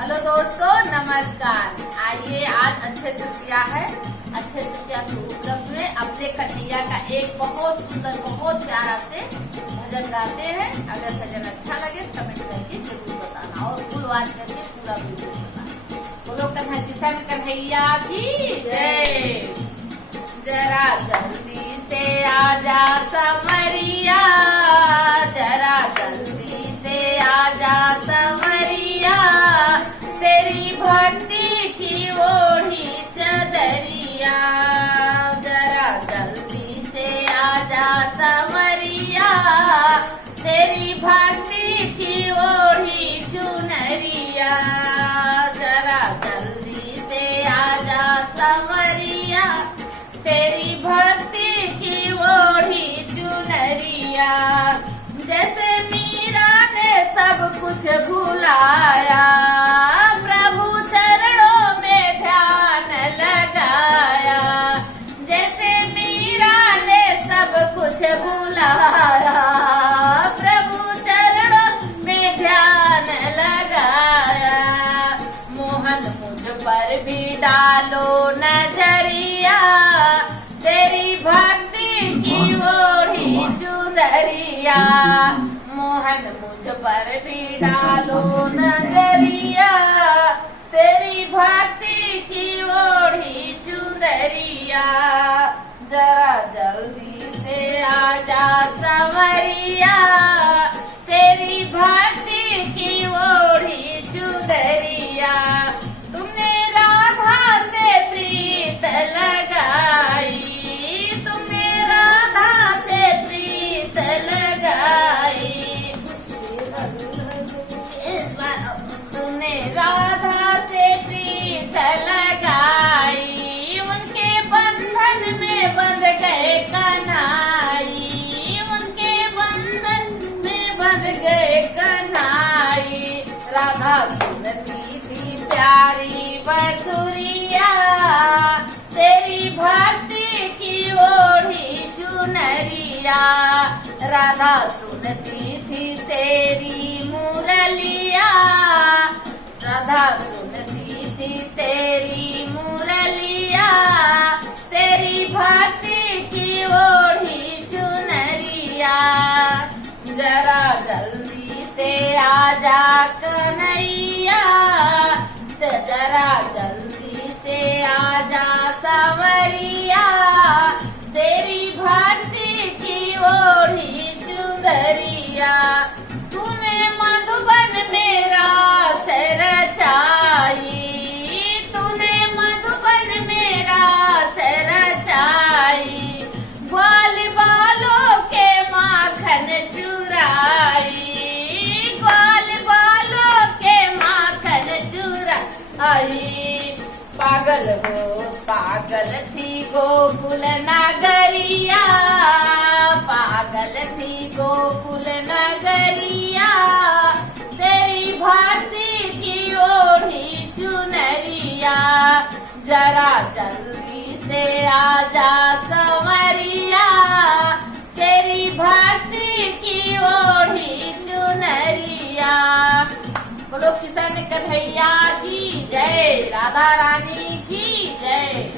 Hello दोस्तों, नमस्कार। आइए, आज अक्षय तृतीया है। अक्षय तृतीया के उपलक्ष्य में अपने कन्हैया का एक बहुत सुंदर, बहुत प्यारा से भजन गाते हैं। अगर भजन अच्छा लगे कमेंट करके जरूर बताना और फुलवाज करके पूरा वीडियो बताना। बोलो कन्हैया किशन कन्हैया की जय। जरा जल्दी से आजा समरिया, जरा जल्दी से आजा समरिया, तेरी भक्ति की ओढ़ी चदरिया। जरा जल्दी से आजा समरिया, तेरी भक्ति की ओढ़ी चुनरिया। जरा जल्दी से आजा समरिया, तेरी भक्ति की ओढ़ी चुनरिया। जैसे मीरा ने सब कुछ भुलाया, प्रभु चरणों में ध्यान लगाया। जैसे मीरा ने सब कुछ भुलाया, प्रभु चरणों में ध्यान लगाया। मोहन मुझ पर भी डालो नजरिया, तेरी भक्ति की ओढ़ी चुनरिया। मोहन मुझ पर भी डालो नजरिया, तेरी भक्ति की ओढ़ी चुनरिया। जरा जल्दी से आजा संवरिया, तेरी भक्ति की ओढ़ी चुनरिया। तुमने राधा से प्रीत लगाई, तुमने राधा से प्रीत लगाई। तुमने राधा से प्रीत लगाई, उनके बंधन में बंध गए कन्हाई, उनके बंधन में बंध गए कन्हाई। राधा सुनती थी प्यारी बसुरिया, तेरी भक्ति की ओढ़ी चुनरिया। राधा सुनती थी तेरी मुरलिया, राधा सुनती थी तेरी मुरलिया, तेरी भक्ति की ओढ़ी चुनरिया। जरा जल्दी से आजा कन्हैया, जरा जल्दी से आजा संवरिया, तेरी भक्ति की ओढ़ी चुनरिया। तूने मधुबन में रास रचाई, तूने मधुबन में रास रचाई। ग्वाल बालों के माखन चुराई, ग्वाल बालों के माखन चुराई। पागल थी गोकुल नगरिया, पागल थी गोकुल नगरिया, तेरी भक्ति की ओढ़ी चुनरिया। जरा जल्दी से आजा संवरिया, तेरी भक्ति की ओढ़ी चुनरिया। बोलो किशन कन्हैया की जय, राधा रानी की जय।